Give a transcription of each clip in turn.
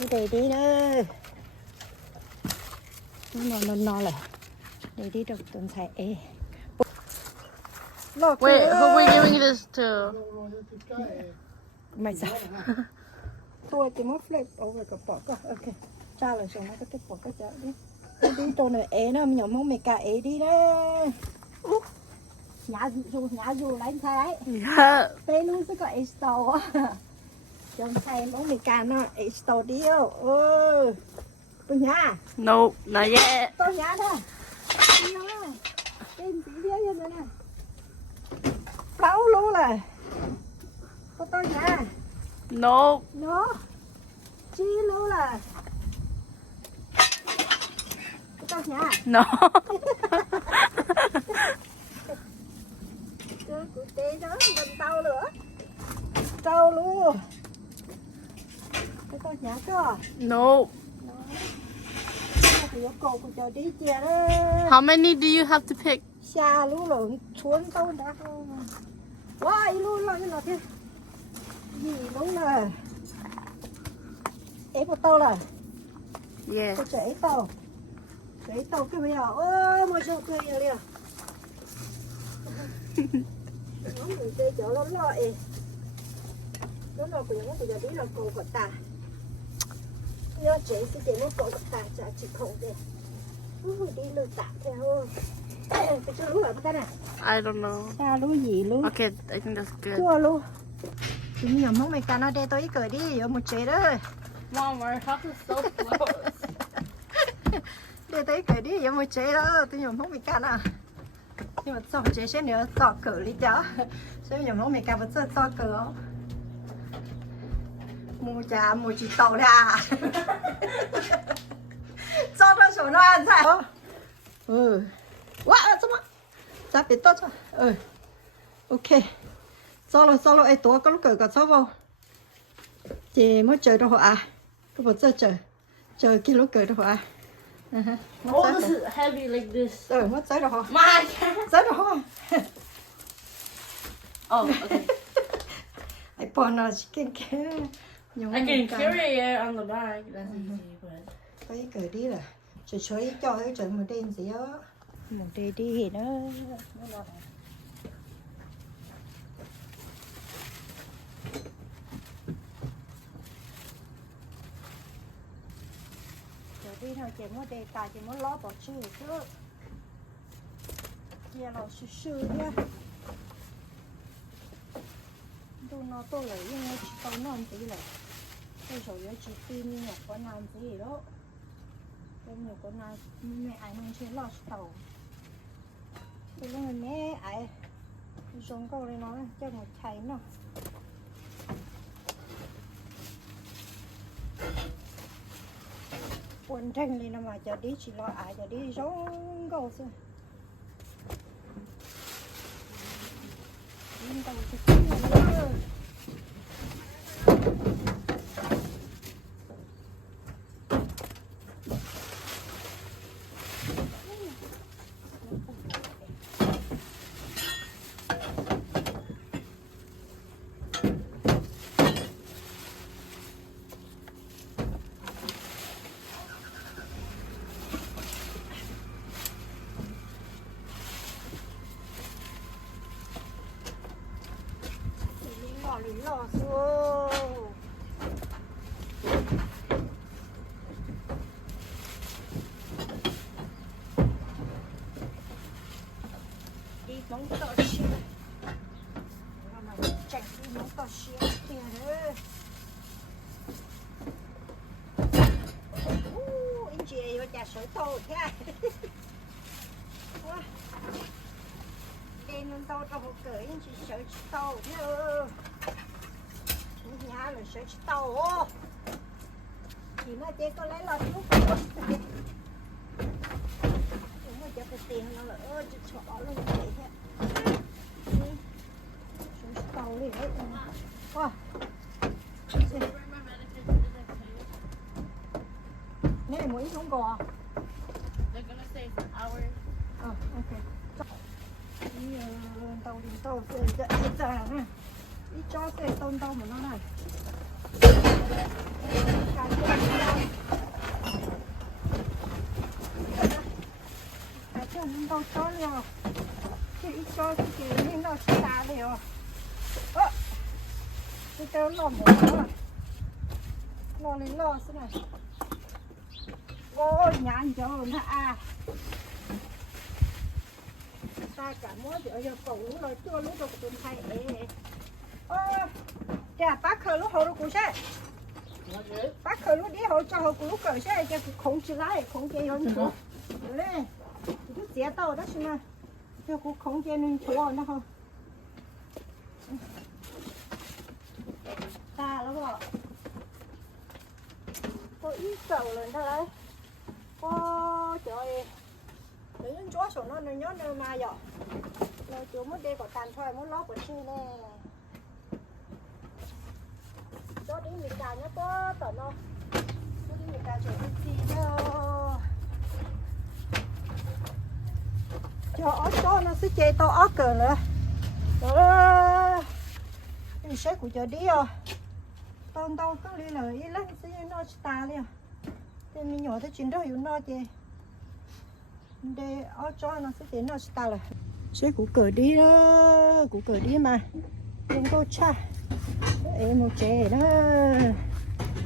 Đi đây đi đó. Nó là. Đây đi được tuần thầy ê. Wait, who are we giving this to? Mày sao? Thôi thì mất flip over cái bỏ cơ. Ok. Cha là xong nó có tiếp bỏ cái chợ đi. Đi tôi này ế nó nhỏ mong mày cả ế đi đó. Nhà dù lấy thái. Yeah. Tên luôn sẽ có ế store. Trong thay mong mày cả nó ế store điêu. Ừ. Tôi nhà. Nope, not yet. Tôi nhà đó. Nó. Tên tí điêu như thế này. Đâu luôn là. Có tôi nhà. Nope. Nó. Chi luôn là. Có tôi nhà. No. Của tê đó, mình tao nữa. Tao luôn. Cái con nhà cơ. Nope. Thì cô cho đi chia đó. How many do you have to pick? Xa luôn rồi, xuống tao đã không. Wow, luôn rồi, nó thế. Gì luôn nè. Ép một tao là. Yeah. Cô chạy tao. Chạy tao cái bây giờ. Ôi, một số cười rồi liền. Nó mình chơi chỗ lắm rồi. Nó nào cũng có giờ đi là cô của ta. Nhớ chế sẽ để nó cô của ta cho chị không đi. Đi lưu tạm theo. Cái chỗ lú ở cái này. I don't know. Sao lú gì lú? Okay, I think that's good. Chua lú. Thì nhiều món mày cả nó đe tôi cười đi, ở một chế đó. Mom, our house is so close. Đe tôi cười đi, ở một chế đó. Tôi nhiều món mày cả nó. Nhưng mà sao chế sẽ nhớ to cửa đi cho. Sao nhiều món mày cả vẫn rất to cửa. Mua trà, mua chỉ tàu ra. Cho nó số nó ăn sao? Ừ. Wow, sao mà? Sao bị tốt cho? Ừ. Ok. Sau ấy tổ có lúc cởi cả sao vào. Chị mới chờ đâu hả? Có một giờ chờ cái lúc cởi đâu hả? Oh, this is heavy like this. Ừ, mất giấy đâu hả? My. Giấy đâu hả? Oh, okay. Ai bỏ nó chicken kia. I can carry it on the back. That's easy, but. Cái cởi đi là chơi cho cái trận một đêm gì đó. Một đêm đi nó đi thôi chị muốn đề tài chị muốn lót bỏ chữ chứ kia là sư nhá tôi nó tôi lấy nhưng mà chỉ tao non tí là tôi rồi nhớ chỉ tin nhưng mà có nào gì đó tôi nhiều có nào mẹ ai mang chơi lót tàu tôi nói mẹ ai sống câu đây nói cho một thầy nó quần tranh đi mà cho đi chỉ lo ai cho đi giống câu thôi nhưng tao chỉ tin là lý lò xô đi bóng tỏ xịa mà chạy đi bóng tỏ xịa kìa đấy anh chị ấy chả sới tô thế à đêm tao trong một cởi anh chị sới tô thế nhà là sợi tàu thì nó chỉ có lấy là lúc chúng nó cho cái tiền nó là chỉ cho luôn vậy thế sợi tàu đi đấy wow này mũi không gò They're gonna stay for hours. Ok đi tàu đi tàu giờ nè đi cho cái tàu mà nó này cà chua nó đâu cho liều chị cho chị nên nó chỉ ta liều cái tớ lò một đó lò lấy lò thế này ôi nhàn cho nó ta cả mỗi giờ giờ cậu rồi chưa lúc đâu cũng thay chà bác khờ lúc hồi cũng sẽ bác khờ lúc đi hồi cho hồi cũng lúc cởi sẽ cho không chỉ lại không chơi hơn nữa lên cái dễ tàu đó chứ mà cho cũng không chơi nên chúa nó không ta nó bỏ tôi ít cậu lên thôi đấy trời để những chỗ số nó nhớ nơi mà vậy nó chỗ mất đây có tàn thôi muốn lót của chi nè chỗ đi mình cà nhá có tờ nó chỗ đi mình cà chỗ cái gì đâu cho nó sẽ chơi to ớt cờ nữa đó mình sẽ của chỗ đi rồi tao có đi lời ý lắm sẽ nó ta liền thì mình nhỏ tới chuyện đó hiểu nó chơi để ở cho nó sẽ tiến nó ta rồi sẽ của cờ đi đó của cờ đi mà đừng có cha em một chế đó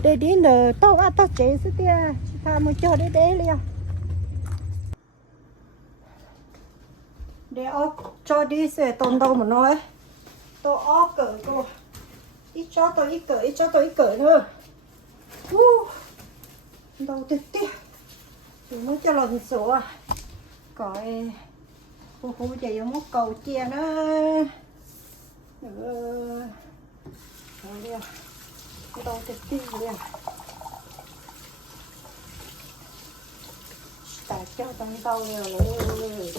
để đi nữa tao chế sẽ tia chỉ tha một cho để liền để ở cho đi sẽ tồn đâu mà nói tôi ở cờ cô ít cho tôi ít cờ nữa đâu tiếp thì muốn cho lần số coi cô chạy vô một cầu chia nữa rồi đi đâu tiếp đi tại cho tao đâu rồi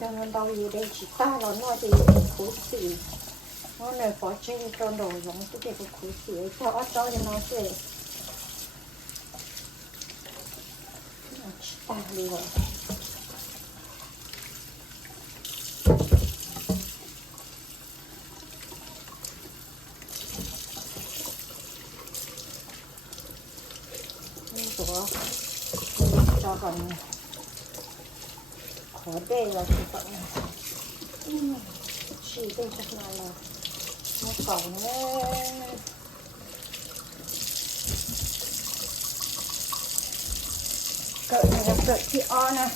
cho nó đâu gì đây chỉ ta nó nói thì khối xỉ nó này có chơi con đồ giống cái của khối xỉ cho nó sẽ ta đi rồi cho còn khó đây là chỉ phận chỉ đây chắc là nó cổng đấy cỡ này là cỡ chị o nè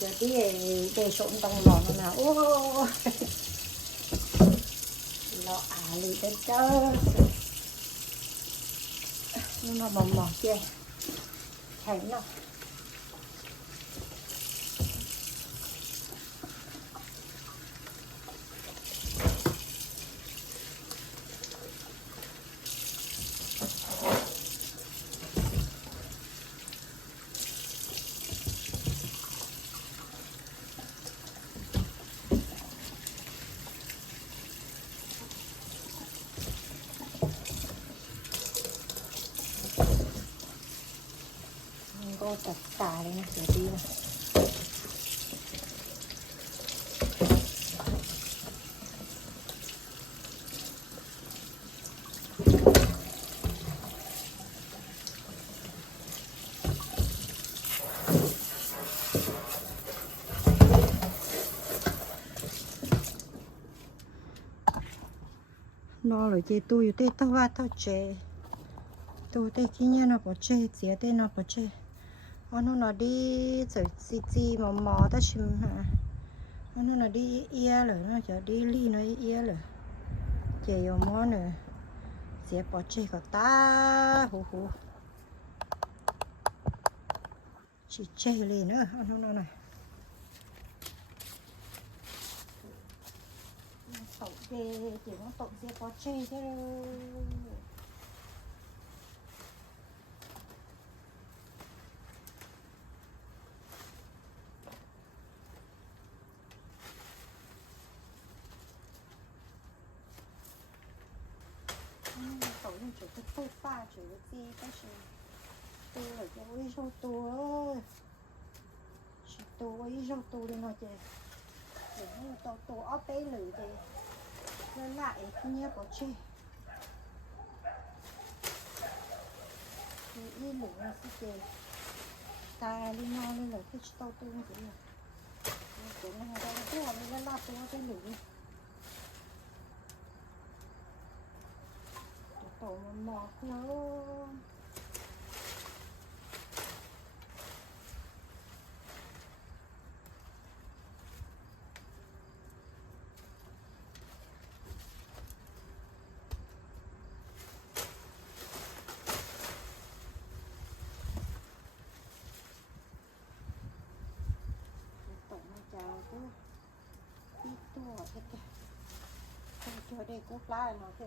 giờ đi để trộn tông lò nó nào ô lò lì đến chơi nó bỏng kia thành nào có tất cả đây này đi này nó rồi chơi tôi tê tao va tao chơi tôi tê kia nha nó có chơi xía tê nó có chơi nó đi rồi xì mò ta chim hả nó đi ia rồi nó chờ đi ly nó ia rồi chơi ở mò nữa xía bỏ chơi cả ta hú chỉ chơi lên nữa nó này tậu về chỉ nó tậu xía bỏ chơi chứ tổ nên chủ cái phơi pha chủ cái gì cái gì tôi ở cái ôi rau tôi chỉ tôi ôi rau tôi lên nói chơi để tao tôi ốp bé lử thì lên lại nhé bỏ chê thì đi lửa là sẽ chê ta đi ngon lên là cái tao tôi như thế này cái này người ta cứ là lên lại tôi cái lửa tổ mà mọt nó chào cái ít tua cái kìa không cho đây có fly nó thế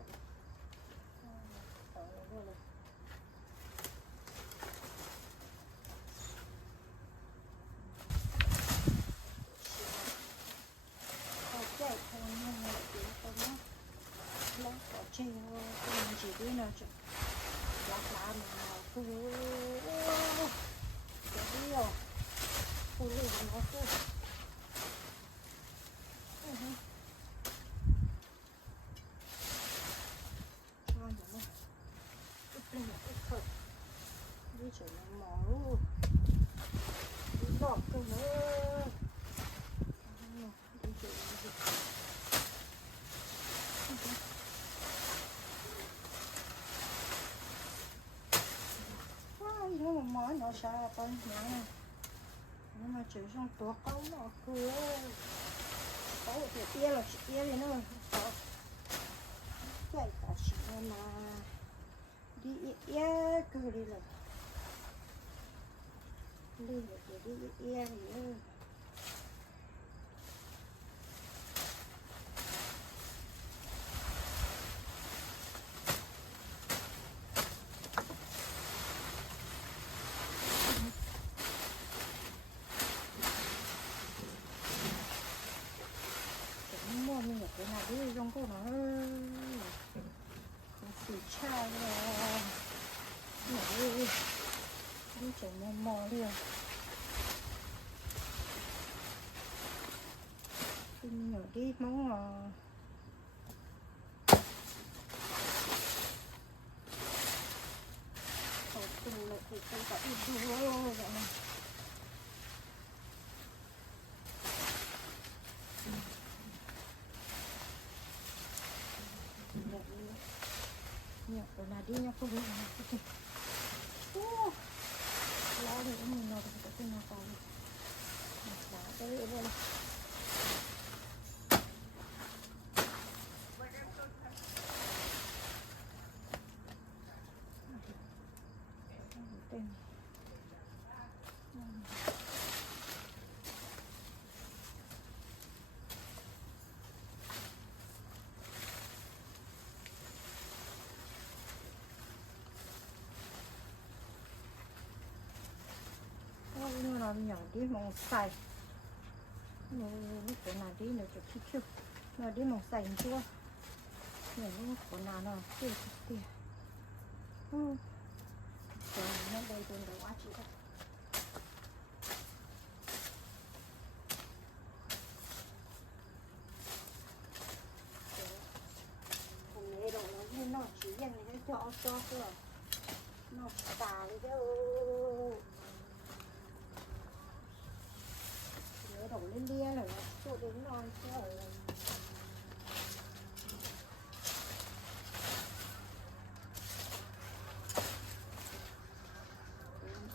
chạy không nhưng mà chỉ không nó lấy có chơi mình chỉ biết nào chứ lá mà cứ cái đi rồi phụ nữ nó cứ đi chuyển mỏ luôn đi bỏ cơ nữa đi chuyển nó mà mỏi nó sao con nhá nó mà chuyển sang tổ công nó cứ có một cái tia là tia thì nó chạy cả chị mà đi tia cứ đi là đi để đi tia thì cái này đi trong cô nó không xì cha rồi đi chảy mò liền tinh nhỏ đi móng khẩu từng lợi thì không có ít đua vậy này nhặt rồi là đi nha cô đi nào ok lo được mình lo được cái nào còn đá cái này luôn nó nhỏ đi màu xài lúc của nào đi nó chụp chụp chụp nó đi màu xài chưa này lúc của nào nó chưa tiền rồi nó đây tôi đã quá chị đó còn này đồ nó chỉ dành để cho cơ nó xài đi chứ đổ lên lia là chỗ đến non chơi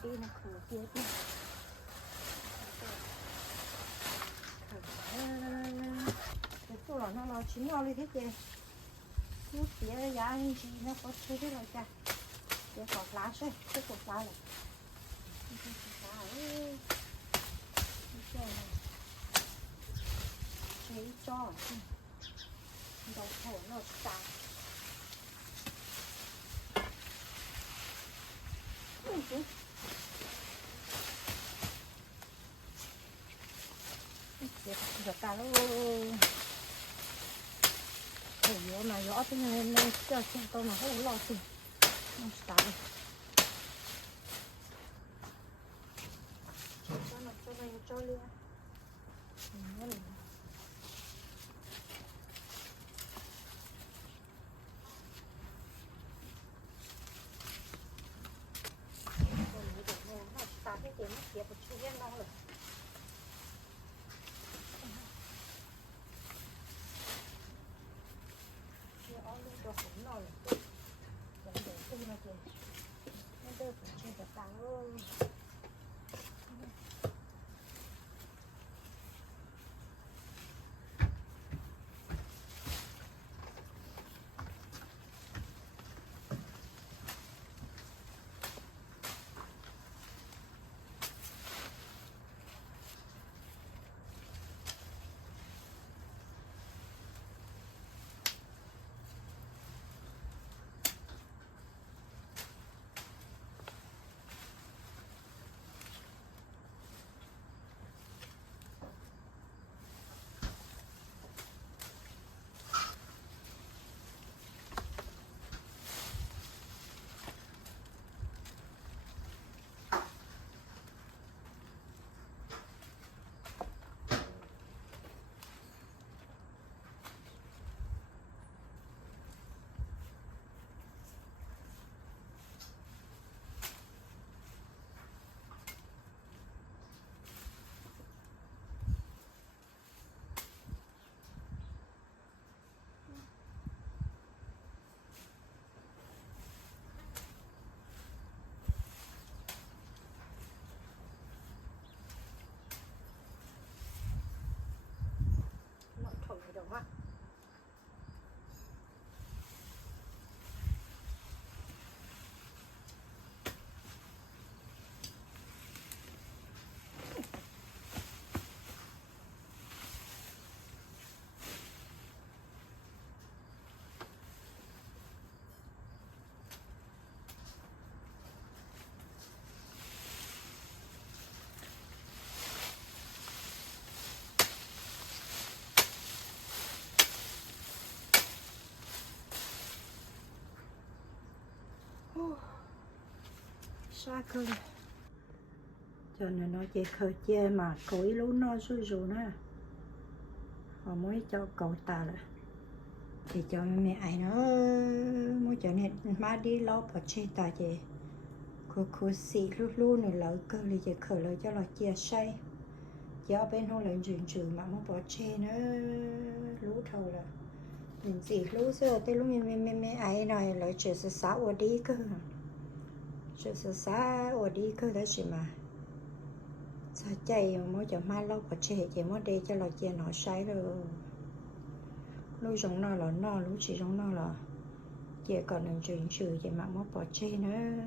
đi là khử kia đi cái chỗ đó nó chín nhau đi thế kìa nước tía giá anh chị nó có chơi thế rồi cả cái cỏ lá chơi cái cỏ lá này cái cỏ lá ấy chơi này thấy cho đầu thổ nó xả giật cả luôn ủa mà rõ thế nên lên cho tôi mà không lo gì nó xả đi cho này cho lia chị nó được chơi được tao luôn nó thổi được không ạ xa cơ cho nên nó chỉ khởi chê mà cối lú nó rồi rồi nè họ mới cho cậu ta là thì cho mẹ ai nó mới cho nên má đi lo bỏ chê ta chị cô xì lú lú này lỡ cơ thì chỉ khởi lời cho là chia say cho bên hôm lần chuyện mà mới bỏ chê nó lú thầu là mình gì lú giờ tới lúc mẹ ai này lại chỉ sẽ xáo ở đi cơ chỉ sẽ xáo ở đi cơ đó chị mà sao chạy mới cho mai lâu bỏ chê chị mới đi cho là chia nó say rồi lúc giống nó là nó lúc chỉ giống nó là chị còn đừng chuyện chị mà mới bỏ chê nữa